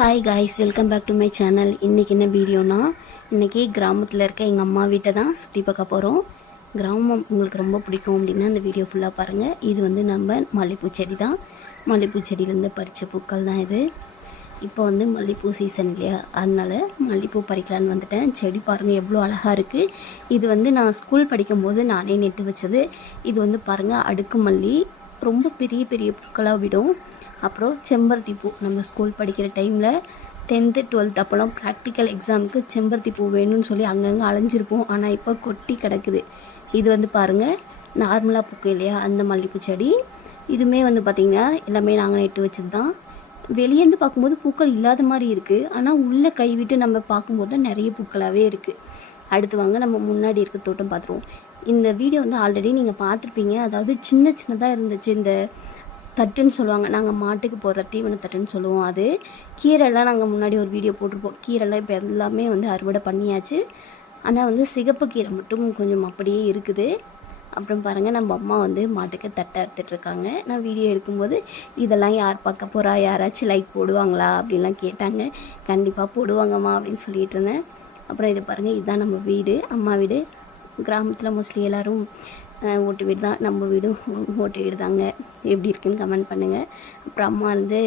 Hi guys, welcome back to my channel. இன்றைக்கி என்ன வீடியோனா, இன்றைக்கி கிராமத்தில் இருக்க எங்கள் அம்மா வீட்டை தான் சுற்றி பார்க்க போகிறோம். கிராமம் உங்களுக்கு ரொம்ப பிடிக்கும் அப்படின்னா அந்த வீடியோ ஃபுல்லாக பாருங்கள். இது வந்து நம்ம மல்லிகைப்பூ செடி தான். மல்லிகைப்பூ செடியிலேருந்து பறித்த பூக்கள் தான் இது. இப்போ வந்து மல்லிகைப்பூ சீசன் இல்லையா, அதனால் மல்லிகைப்பூ பறிக்கலான்னு வந்துட்டேன். செடி பாருங்கள் எவ்வளோ அழகாக இருக்குது. இது வந்து நான் ஸ்கூல் படிக்கும்போது நானே நெட்டு வச்சது. இது வந்து பாருங்கள் அடுக்கு மல்லி, ரொம்ப பெரிய பெரிய பூக்களாக விடும். அப்புறம் செம்பருத்தி பூ, நம்ம ஸ்கூல் படிக்கிற டைமில் 10th 12th அப்போலாம் ப்ராக்டிக்கல் எக்ஸாமுக்கு செம்பருத்தி பூ வேணும்னு சொல்லி அங்கங்கே அலைஞ்சிருப்போம். ஆனால் இப்போ கொட்டி கிடக்குது. இது வந்து பாருங்கள் நார்மலாக பூக்கும் இல்லையா, அந்த மல்லிகைப்பூ செடி. இதுவுமே வந்து பார்த்திங்கன்னா எல்லாமே நாங்கள் நட்டு வச்சது தான். வெளியேருந்து பார்க்கும்போது பூக்கள் இல்லாத மாதிரி இருக்குது, ஆனால் உள்ளே கைவிட்டு நம்ம பார்க்கும்போது தான் நிறைய பூக்களாகவே இருக்குது. அடுத்து வாங்க நம்ம முன்னாடி இருக்க தோட்டம் பார்த்துருவோம். இந்த வீடியோ வந்து ஆல்ரெடி நீங்கள் பார்த்துருப்பீங்க. அதாவது சின்ன சின்னதாக இருந்துச்சு. இந்த தட்டுன்னு சொல்லுவாங்க, நாங்கள் மாட்டுக்கு போடுற தீவன தட்டுன்னு சொல்லுவோம். அது கீரைலாம் நாங்கள் முன்னாடி ஒரு வீடியோ போட்டிருப்போம். கீரைலாம் இப்போ எல்லாமே வந்து அறுவடை பண்ணியாச்சு. ஆனால் வந்து சிகப்பு கீரை மட்டும் கொஞ்சம் அப்படியே இருக்குது. அப்புறம் பாருங்கள் நம்ம அம்மா வந்து மாட்டுக்கு தட்டை அறுத்துட்ருக்காங்க. நான் வீடியோ எடுக்கும்போது இதெல்லாம் யார் பார்க்க போகிறா, யாராச்சும் லைக் போடுவாங்களா அப்படின்லாம் கேட்டாங்க. கண்டிப்பாக போடுவாங்கம்மா அப்படின்னு சொல்லிட்டு இருந்தேன். அப்புறம் இதை பாருங்கள், இதுதான் நம்ம வீடு, அம்மா வீடு. கிராமத்தில் மோஸ்ட்லி எல்லோரும் ஓட்டு வீடு தான். நம்ம வீடும் ஓட்டு வீடு தாங்க. எப்படி இருக்குன்னு கமெண்ட் பண்ணுங்கள். அப்புறம் அம்மா வந்து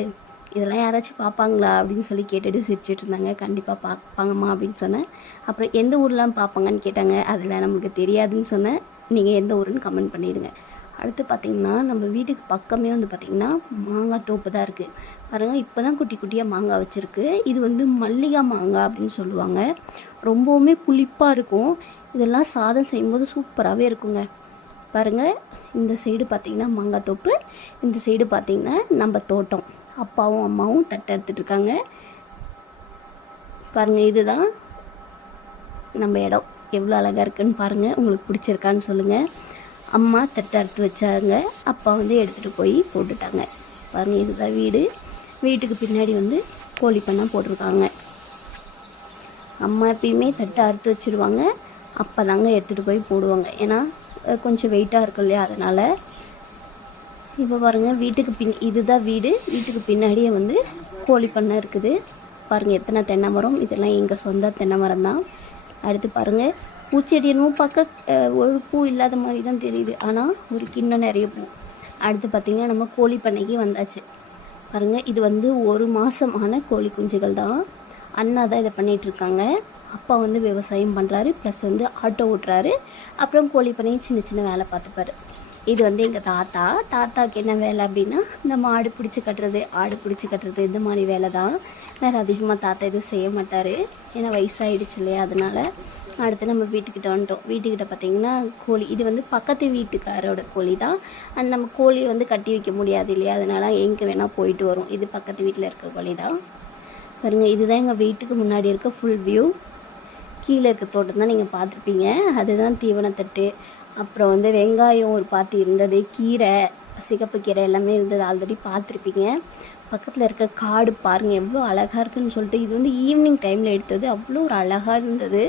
இதெல்லாம் யாராச்சும் பார்ப்பாங்களா அப்படின்னு சொல்லி கேட்டுட்டு சிரிச்சிட்டு இருந்தாங்க. கண்டிப்பாக பார்ப்பாங்கம்மா அப்படின்னு சொன்னேன். அப்புறம் எந்த ஊர்லாம் பார்ப்பாங்கன்னு கேட்டாங்க. அதில் நம்மளுக்கு தெரியாதுன்னு சொன்னேன். நீங்கள் எந்த ஊருன்னு கமெண்ட் பண்ணிவிடுங்க. அடுத்து பார்த்திங்கன்னா நம்ம வீட்டுக்கு பக்கமே வந்து பார்த்திங்கன்னா மாங்காய் தோப்பு தான் இருக்குது. பாருங்கள் இப்போ தான் குட்டி குட்டியாக மாங்காய் வச்சுருக்கு. இது வந்து மல்லிகை மாங்காய் அப்படின்னு சொல்லுவாங்க. ரொம்பவுமே புளிப்பாக இருக்கும். இதெல்லாம் சாதம் செய்யும்போது சூப்பராகவே இருக்குங்க. பாருங்கள், இந்த சைடு பார்த்திங்கன்னா மாங்காய் தோப்பு, இந்த சைடு பார்த்திங்கன்னா நம்ம தோட்டம். அப்பாவும் அம்மாவும் தட்டை எடுத்துகிட்ருக்காங்க. பாருங்கள், இதுதான் நம்ம இடம். எவ்வளோ அழகாக இருக்குதுன்னு பாருங்கள். உங்களுக்கு பிடிச்சிருக்கான்னு சொல்லுங்கள். அம்மா தட்டை அறுத்து வச்சாங்க, அப்பா வந்து எடுத்துகிட்டு போய் போட்டுட்டாங்க. பாருங்கள், இதுதான் வீடு. வீட்டுக்கு பின்னாடி வந்து கோழி பண்ணை போட்டிருக்காங்க. அம்மா எப்பயுமே தட்டை அறுத்து வச்சுருவாங்க, அப்போ தாங்க எடுத்துகிட்டு போய் போடுவாங்க. ஏன்னா கொஞ்சம் வெயிட்டாக இருக்கும் இல்லையா, அதனால். இப்போ பாருங்கள், வீட்டுக்கு இதுதான் வீடு. வீட்டுக்கு பின்னாடியே வந்து கோழி பண்ணை இருக்குது. பாருங்கள் எத்தனை தென்னை மரம். இதெல்லாம் எங்கள் சொந்த தென்னை மரம் தான். அடுத்து பாருங்கள், பூச்செடி என்னமோ பார்க்க ஒரு பூ இல்லாத மாதிரி தான் தெரியுது, ஆனால் ஒரு கிண்ணம் நிறைய பூ. அடுத்து பார்த்திங்கன்னா நம்ம கோழி பண்ணைக்கு வந்தாச்சு. பாருங்கள், இது வந்து 1 மாதமான கோழி குஞ்சுகள் தான். அண்ணா தான் இதை பண்ணிகிட்ருக்காங்க. அப்பா வந்து விவசாயம் பண்ணுறாரு, ப்ளஸ் வந்து ஆட்டோ ஓட்டுறாரு. அப்புறம் கோழி பண்ணி சின்ன சின்ன வேலை பார்த்துப்பாரு. இது வந்து எங்கள் தாத்தாவுக்கு என்ன வேலை அப்படின்னா, இந்த மாடு பிடிச்சி கட்டுறது, ஆடு பிடிச்சி கட்டுறது, இந்த மாதிரி வேலை தான். வேறு அதிகமாக தாத்தா எதுவும் செய்ய மாட்டார், ஏன்னா வயசாகிடுச்சு இல்லையா, அதனால். அடுத்து நம்ம வீட்டுக்கிட்ட வந்துட்டோம். வீட்டுக்கிட்ட பார்த்திங்கன்னா கோழி, இது வந்து பக்கத்து வீட்டுக்காரோட கோழி தான். அந்த நம்ம கோழி வந்து கட்டி வைக்க முடியாது இல்லையா, அதனால் எங்கே வேணால் போயிட்டு வரும். இது பக்கத்து வீட்டில் இருக்க கோழி தான். பாருங்கள், இதுதான் எங்கள் வீட்டுக்கு முன்னாடி இருக்க ஃபுல் வியூ. கீழே இருக்க தோட்டம் தான் நீங்கள் பார்த்துருப்பீங்க, அதுதான் தீவனத்தட்டு. அப்புறம் வந்து வெங்காயம் ஒரு பாத்தி இருந்தது, கீரை, சிகப்பு கீரை எல்லாமே இருந்தது, ஆல்ரெடி பார்த்துருப்பீங்க. பக்கத்தில் இருக்க காடு பாருங்கள் எவ்வளோ அழகாக இருக்குதுன்னு சொல்லிட்டு. இது வந்து ஈவினிங் டைமில் எடுத்தது, அவ்வளோ ஒரு அழகாக இருந்தது.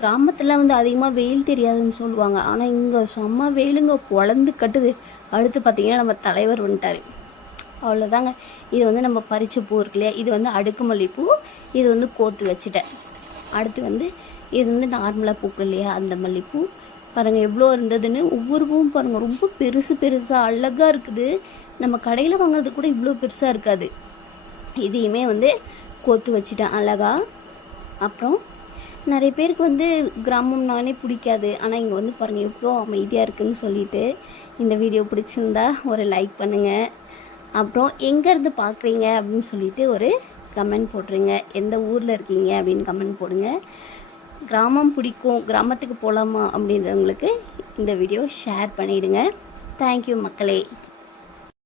கிராமத்தில் வந்து அதிகமாக வெயில் தெரியாதுன்னு சொல்லுவாங்க, ஆனால் இங்கே செம்ம வெயிலுங்க, பொழந்து கட்டுது. அடுத்து பார்த்திங்கன்னா நம்ம தலைவர் வந்துட்டார். அவ்வளோதாங்க. இது வந்து நம்ம பறித்த பூ இருக்கு இல்லையா, இது வந்து அடுக்கு மல்லிகைப்பூ. இது வந்து கோத்து வச்சுட்டேன். அடுத்து வந்து இது வந்து நார்மலாக பூக்கு இல்லையா, அந்த மல்லிகைப்பூ. பாருங்கள் எவ்வளோ இருந்ததுன்னு. ஒவ்வொரு பூவும் பாருங்கள் ரொம்ப பெருசாக அழகாக இருக்குது. நம்ம கடையில் வாங்குறது கூட இவ்வளோ பெருசாக இருக்காது. இதையுமே வந்து கோத்து வச்சுட்டேன் அழகாக. அப்புறம் நிறைய பேருக்கு வந்து கிராமம்னாலே பிடிக்காது, ஆனால் இங்கே வந்து பாருங்கள் எவ்வளோ அமைதியாக இருக்குதுன்னு சொல்லிட்டு. இந்த வீடியோ பிடிச்சிருந்தா ஒரு லைக் பண்ணுங்கள். அப்புறம் எங்கேருந்து பார்க்குறீங்க அப்படின்னு சொல்லிட்டு ஒரு கமெண்ட் போட்டுருங்க. எந்த ஊரில் இருக்கீங்க அப்படின்னு கமெண்ட் போடுங்க. கிராமம் பிடிக்கும், கிராமத்துக்கு போகலாமா அப்படின்றவங்களுக்கு இந்த வீடியோ ஷேர் பண்ணிவிடுங்க. தேங்க்யூ மக்களே.